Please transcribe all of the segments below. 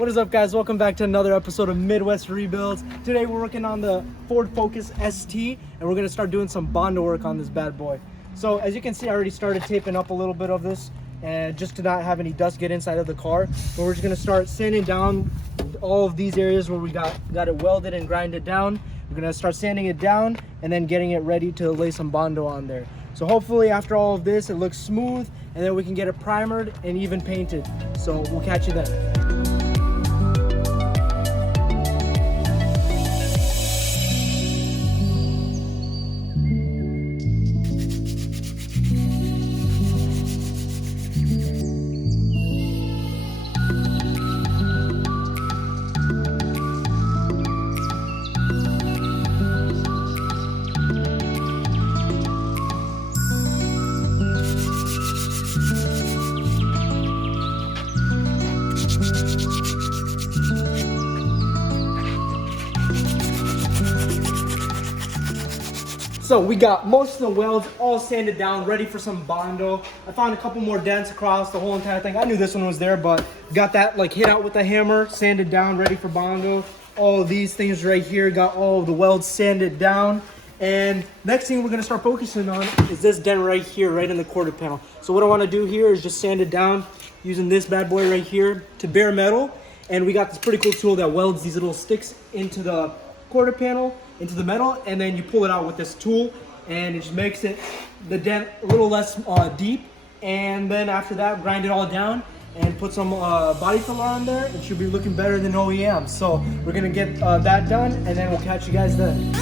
What is up, guys? Welcome back to another episode of Midwest Rebuilds. Today we're working on the Ford Focus ST, and we're going to start doing some Bondo work on this bad boy. So as you can see, I already started taping up a little bit of this, and just to not have any dust get inside of the car. But we're just going to start sanding down all of these areas where we got it welded and grinded down. We're going to start sanding it down and then getting it ready to lay some Bondo on there. So hopefully after all of this, it looks smooth, and then we can get it primered and even painted. So we'll catch you then. So we got most of the welds all sanded down, ready for some Bondo. I found a couple more dents across the whole entire thing. I knew this one was there, but got that like hit out with a hammer, sanded down, ready for Bondo. All of these things right here, got all of the welds sanded down. And next thing we're gonna start focusing on is this dent right here, right in the quarter panel. So what I wanna do here is just sand it down using this bad boy right here to bare metal. And we got this pretty cool tool that welds these little sticks into the quarter panel, into the metal, and then you pull it out with this tool, and it just makes it the dent a little less deep. And then after that, grind it all down and put some body filler on there. It should be looking better than OEM. So we're gonna get that done, and then we'll catch you guys then.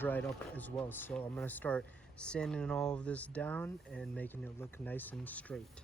Dried up as well, so I'm gonna start sanding all of this down and making it look nice and straight.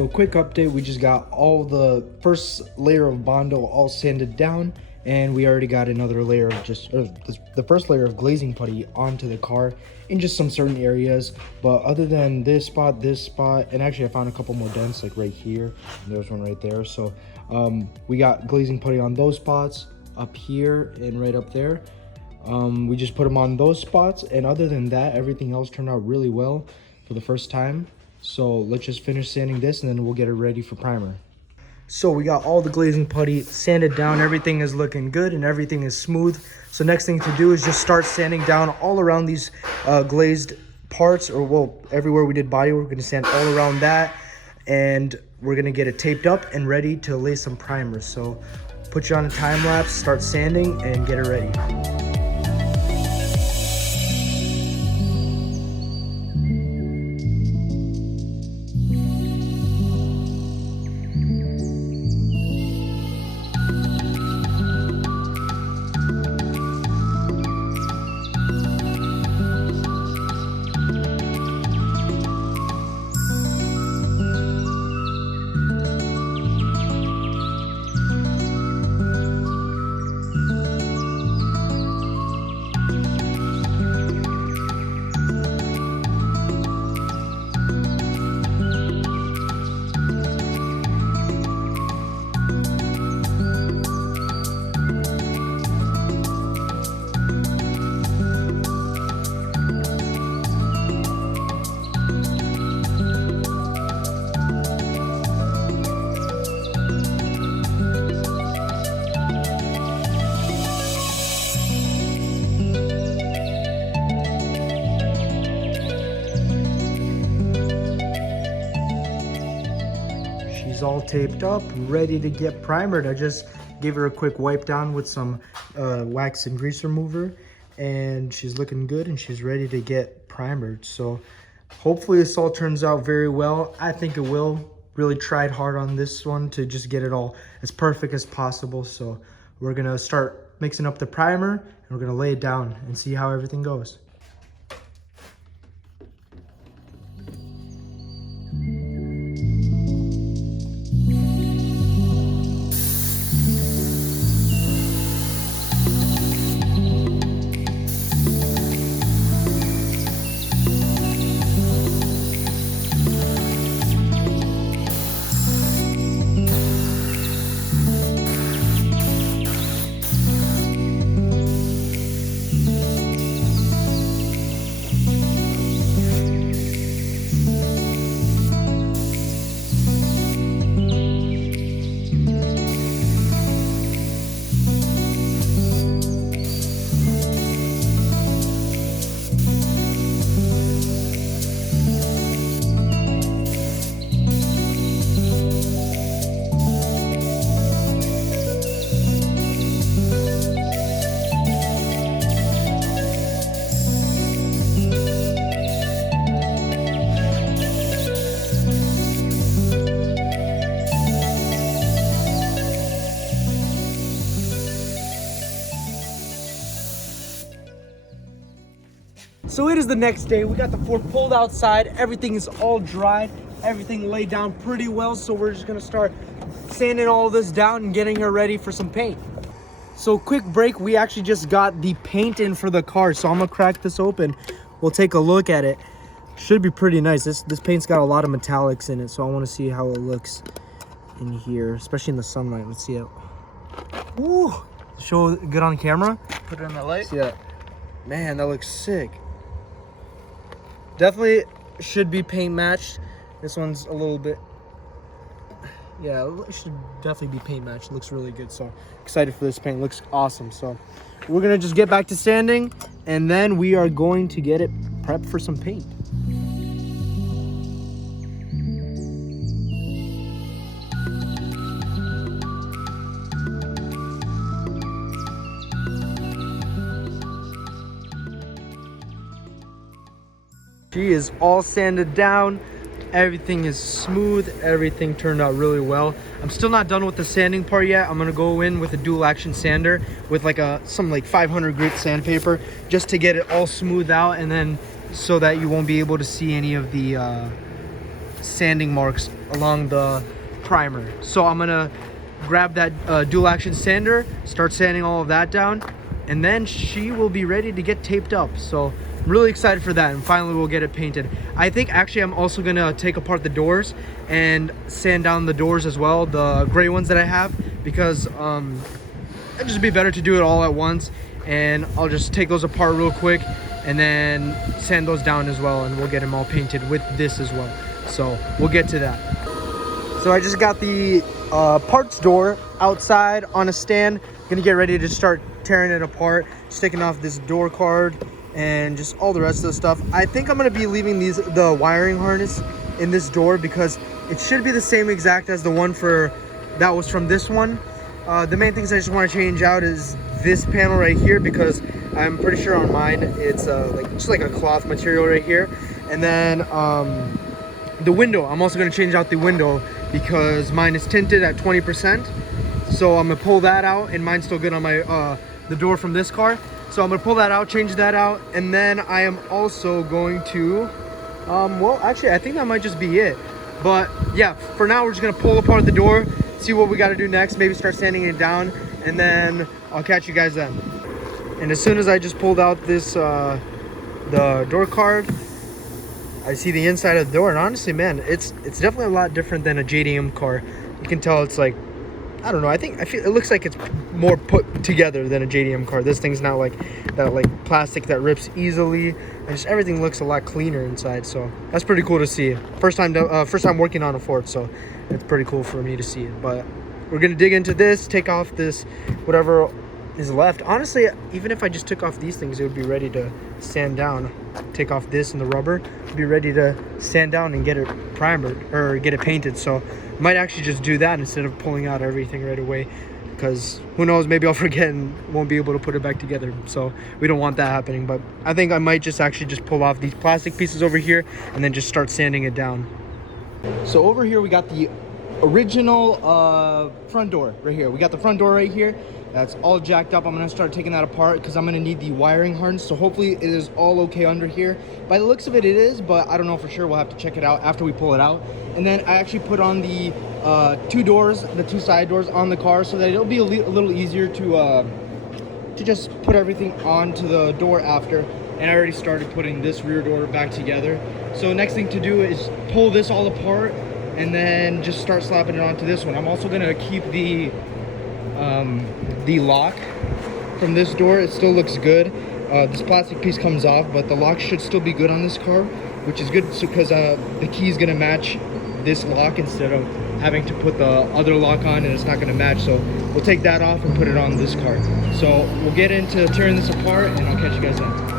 So quick update, we just got all the first layer of Bondo all sanded down, and we already got another layer of the first layer of glazing putty onto the car in just some certain areas. But other than this spot, and actually I found a couple more dents like right here, and there's one right there. So we got glazing putty on those spots, up here and right up there. We just put them on those spots, and other than that, everything else turned out really well for the first time. So let's just finish sanding this and then we'll get it ready for primer. So we got all the glazing putty sanded down, everything is looking good and everything is smooth. So next thing to do is just start sanding down all around these glazed parts, or well, everywhere we did body, we're gonna sand all around that, and we're gonna get it taped up and ready to lay some primer. So put you on a time lapse, start sanding and get it ready. All taped up, ready to get primered. I just gave her a quick wipe down with some wax and grease remover, and she's looking good and she's ready to get primered. So hopefully this all turns out very well. I think it will. Really tried hard on this one to just get it all as perfect as possible. So we're gonna start mixing up the primer and we're gonna lay it down and see how everything goes. So it is the next day. We got the Ford pulled outside. Everything is all dried. Everything laid down pretty well. So we're just gonna start sanding all this down and getting her ready for some paint. So quick break. We actually just got the paint in for the car. So I'm gonna crack this open. We'll take a look at it. Should be pretty nice. This paint's got a lot of metallics in it. So I wanna see how it looks in here, especially in the sunlight. Let's see it. Ooh, show it good on camera. Put it in the light. See that? Man, that looks sick. Definitely should be paint matched. This one's a little bit, yeah, it should definitely be paint matched. It looks really good. So excited for this paint. It looks awesome. So we're gonna just get back to sanding and then we are going to get it prepped for some paint. She is all sanded down. Everything is smooth. Everything turned out really well. I'm still not done with the sanding part yet. I'm gonna go in with a dual action sander with like some 500 grit sandpaper just to get it all smooth out, and then so that you won't be able to see any of the sanding marks along the primer. So I'm gonna grab that dual action sander, start sanding all of that down, and then she will be ready to get taped up. So I'm really excited for that, and finally we'll get it painted. I think actually I'm also gonna take apart the doors and sand down the doors as well, the gray ones that I have, because it'd just be better to do it all at once, and I'll just take those apart real quick and then sand those down as well, and we'll get them all painted with this as well. So we'll get to that. So I just got the parts door outside on a stand. Gonna get ready to start tearing it apart, just taking off this door card and just all the rest of the stuff. I think I'm gonna be leaving the wiring harness in this door because it should be the same exact as the one that was from this one. The main things I just want to change out is this panel right here, because I'm pretty sure on mine it's just like a cloth material right here. And then the window, I'm also going to change out the window because mine is tinted at 20%. So I'm going to pull that out, and mine's still good on my the door from this car. So I'm going to pull that out, change that out, and then I am also going to well, actually I think that might just be it. But yeah, for now we're just going to pull apart the door, see what we got to do next, maybe start sanding it down, and then I'll catch you guys then. And as soon as I just pulled out this the door card, I see the inside of the door, and honestly, man, it's definitely a lot different than a JDM car. You can tell it's like, I don't know, I feel it looks like it's more put together than a JDM car. This thing's not like that, like plastic that rips easily, and just everything looks a lot cleaner inside. So that's pretty cool to see. First time working on a Ford, so it's pretty cool for me to see it. But we're gonna dig into this, take off this whatever is left. Honestly, even if I just took off these things, it would be ready to sand down. Take off this and the rubber, be ready to sand down and get it primered or get it painted. So might actually just do that instead of pulling out everything right away, because who knows, maybe I'll forget and won't be able to put it back together. So we don't want that happening. But I think I might just actually pull off these plastic pieces over here and then just start sanding it down. So over here we got the original front door right here. We got the front door right here. That's all jacked up. I'm gonna start taking that apart because I'm gonna need the wiring harness. So hopefully it is all okay under here. By the looks of it, it is, but I don't know for sure. We'll have to check it out after we pull it out. And then I actually put on the two doors, the two side doors on the car, so that it'll be a little easier to just put everything onto the door after. And I already started putting this rear door back together. So next thing to do is pull this all apart and then just start slapping it onto this one. I'm also gonna keep the lock from this door. It still looks good. This plastic piece comes off, but the lock should still be good on this car, which is good because the key is gonna match this lock instead of having to put the other lock on, and it's not gonna match. So we'll take that off and put it on this car. So we'll get into tearing this apart, and I'll catch you guys then.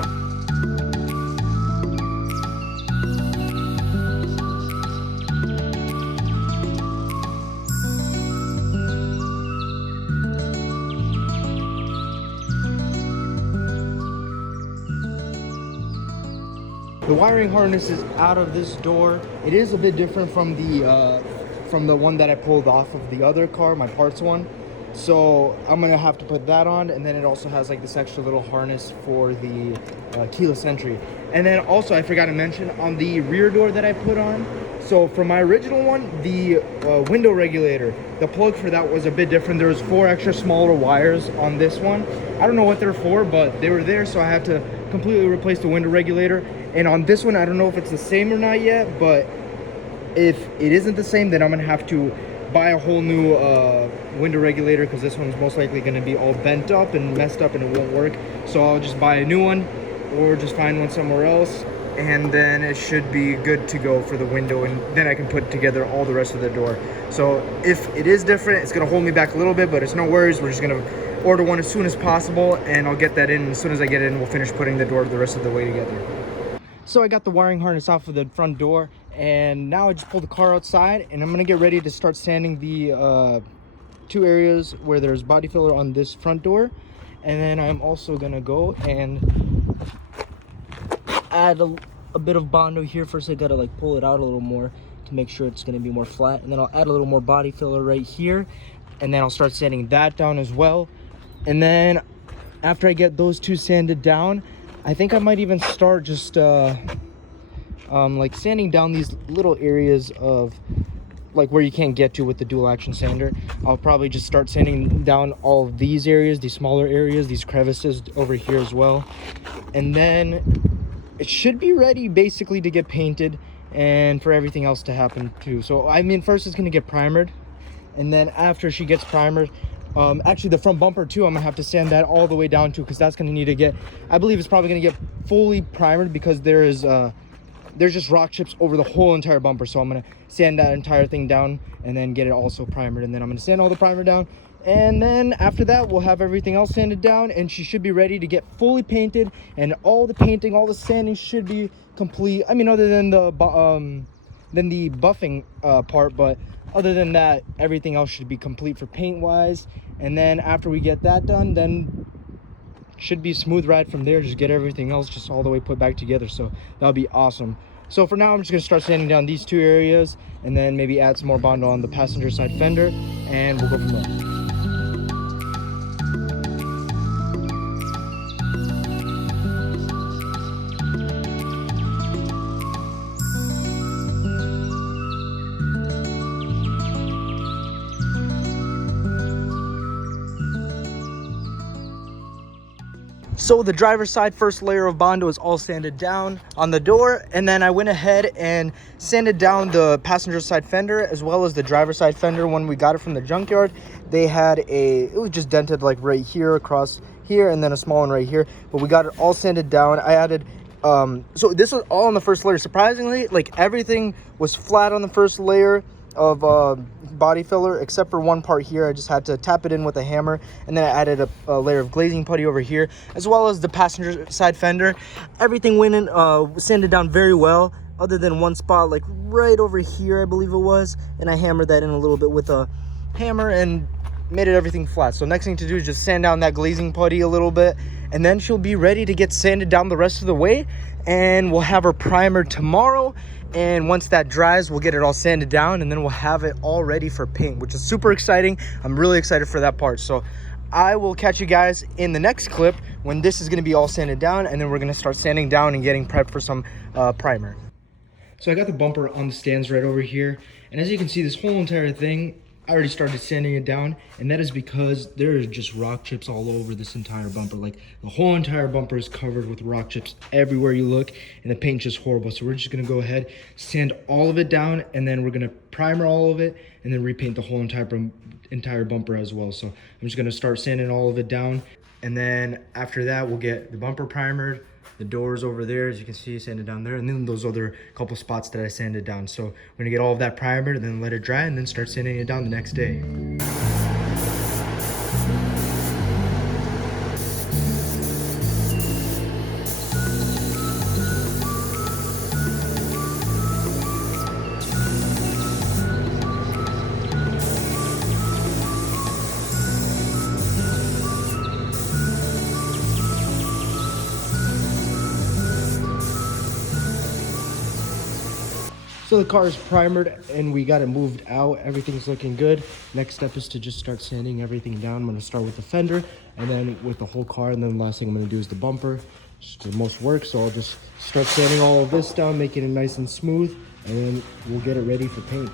The wiring harness is out of this door. It is a bit different from the one that I pulled off of the other car, my parts one. So I'm gonna have to put that on, and then it also has like this extra little harness for the keyless entry. And then also I forgot to mention on the rear door that I put on. So for my original one, the window regulator, the plug for that was a bit different. There was 4 extra smaller wires on this one. I don't know what they're for, but they were there, so I had to completely replace the window regulator. And on this one, I don't know if it's the same or not yet, but if it isn't the same, then I'm gonna have to buy a whole new window regulator, because this one's most likely gonna be all bent up and messed up and it won't work. So I'll just buy a new one or just find one somewhere else, and then it should be good to go for the window, and then I can put together all the rest of the door. So if it is different, it's gonna hold me back a little bit, but it's no worries. We're just gonna order one as soon as possible, and I'll get that in. As soon as I get in, we'll finish putting the door the rest of the way together. So I got the wiring harness off of the front door, and now I just pulled the car outside, and I'm gonna get ready to start sanding the 2 areas where there's body filler on this front door. And then I'm also gonna go and add a bit of Bondo here. First I gotta like pull it out a little more to make sure it's gonna be more flat, and then I'll add a little more body filler right here, and then I'll start sanding that down as well. And then after I get those 2 sanded down, I think I might even start just like sanding down these little areas of like where you can't get to with the dual action sander. I'll probably just start sanding down all of these areas, these smaller areas, these crevices over here as well. And then it should be ready basically to get painted and for everything else to happen too. So I mean, first it's gonna get primered, and then after she gets primered, actually the front bumper too, I'm gonna have to sand that all the way down too, because that's gonna need to get, I believe it's probably gonna get fully primered, because there's just rock chips over the whole entire bumper. So I'm gonna sand that entire thing down and then get it also primered, and then I'm gonna sand all the primer down, and then after that we'll have everything else sanded down, and she should be ready to get fully painted, and all the painting, all the sanding should be complete. I mean, other than the buffing part, but other than that, everything else should be complete for paint wise. And then after we get that done, then should be a smooth ride from there. Just get everything else just all the way put back together, so that'll be awesome. So for now, I'm just gonna start sanding down these two areas, and then maybe add some more Bondo on the passenger side fender, and we'll go from there. So the driver's side first layer of Bondo is all sanded down on the door, and then I went ahead and sanded down the passenger side fender as well as the driver's side fender. When we got it from the junkyard, they had it was just dented like right here, across here, and then a small one right here, but we got it all sanded down. I added so this was all on the first layer. Surprisingly, like everything was flat on the first layer of body filler except for one part here. I just had to tap it in with a hammer, and then I added a layer of glazing putty over here, as well as the passenger side fender. Everything went in sanded down very well, other than one spot like right over here, I believe it was, and I hammered that in a little bit with a hammer and made it everything flat. So next thing to do is just sand down that glazing putty a little bit, and then she'll be ready to get sanded down the rest of the way, and we'll have her primered tomorrow. And once that dries, we'll get it all sanded down, and then we'll have it all ready for paint, which is super exciting. I'm really excited for that part. So I will catch you guys in the next clip when this is going to be all sanded down, and then we're going to start sanding down and getting prepped for some primer. So I got the bumper on the stands right over here, and as you can see, this whole entire thing, I already started sanding it down, and that is because there is just rock chips all over this entire bumper. Like the whole entire bumper is covered with rock chips everywhere you look, and the paint's just horrible. So we're just gonna go ahead, sand all of it down, and then we're gonna primer all of it, and then repaint the whole entire bumper as well. So I'm just gonna start sanding all of it down, and then after that we'll get the bumper primered, the doors over there, as you can see, sanded down there, and then those other couple spots that I sanded down. So we're gonna get all of that primered and then let it dry, and then start sanding it down the next day. So the car is primered and we got it moved out. Everything's looking good. Next step is to just start sanding everything down. I'm gonna start with the fender, and then with the whole car, and then the last thing I'm gonna do is the bumper. It's the most work, so I'll just start sanding all of this down, making it nice and smooth, and then we'll get it ready for paint.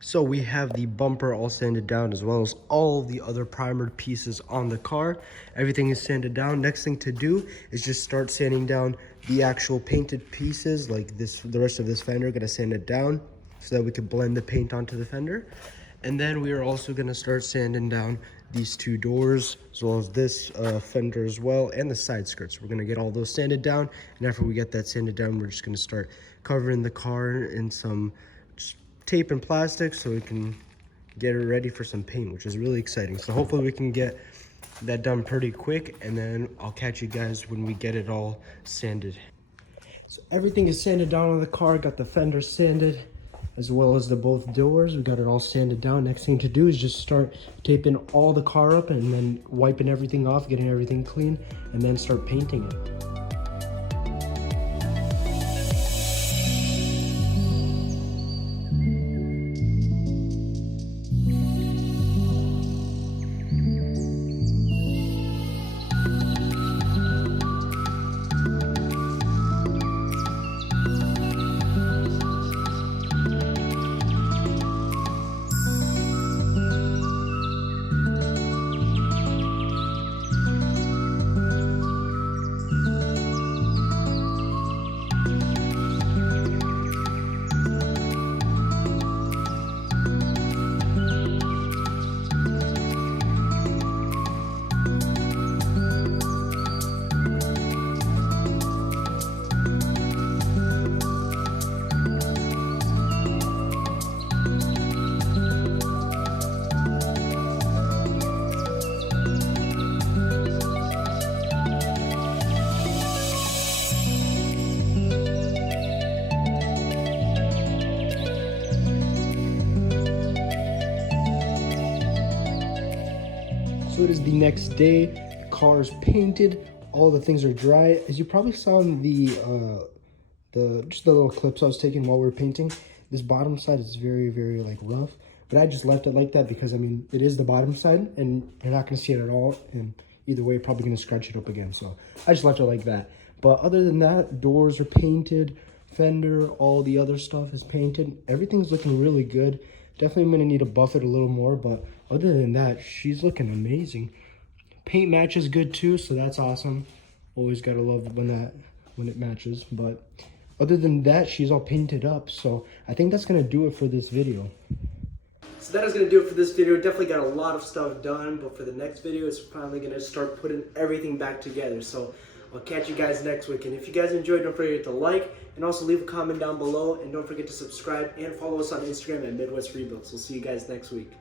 So we have the bumper all sanded down, as well as all the other primered pieces on the car. Everything is sanded down. Next thing to do is just start sanding down the actual painted pieces, like this, the rest of this fender. Gonna sand it down so that we can blend the paint onto the fender. And then we are also gonna start sanding down these two doors, as well as this fender as well, and the side skirts. We're gonna get all those sanded down, and after we get that sanded down, we're just gonna start covering the car in some just tape and plastic so we can get it ready for some paint, which is really exciting. So hopefully we can get that done pretty quick, and then I'll catch you guys when we get it all sanded. So everything is sanded down on the car. Got the fender sanded, as well as the both doors. We got it all sanded down. Next thing to do is just start taping all the car up and then wiping everything off, getting everything clean, and then start painting it. So it is the next day. The car is painted. All the things are dry. As you probably saw in just the little clips I was taking while we were painting, this bottom side is very, very like rough. But I just left it like that because I mean it is the bottom side, and you're not gonna see it at all. And either way, you're probably gonna scratch it up again. So I just left it like that. But other than that, doors are painted, fender, all the other stuff is painted. Everything's looking really good. Definitely gonna need to buff it a little more, but other than that, she's looking amazing. Paint matches good too, so that's awesome. Always gotta love when it matches. But other than that, she's all painted up. So I think that's gonna do it for this video. So that is gonna do it for this video. Definitely got a lot of stuff done, but for the next video, it's finally gonna start putting everything back together. So I'll catch you guys next week. And if you guys enjoyed, don't forget to like and also leave a comment down below. And don't forget to subscribe and follow us on Instagram at Midwest Rebuilds. We'll see you guys next week.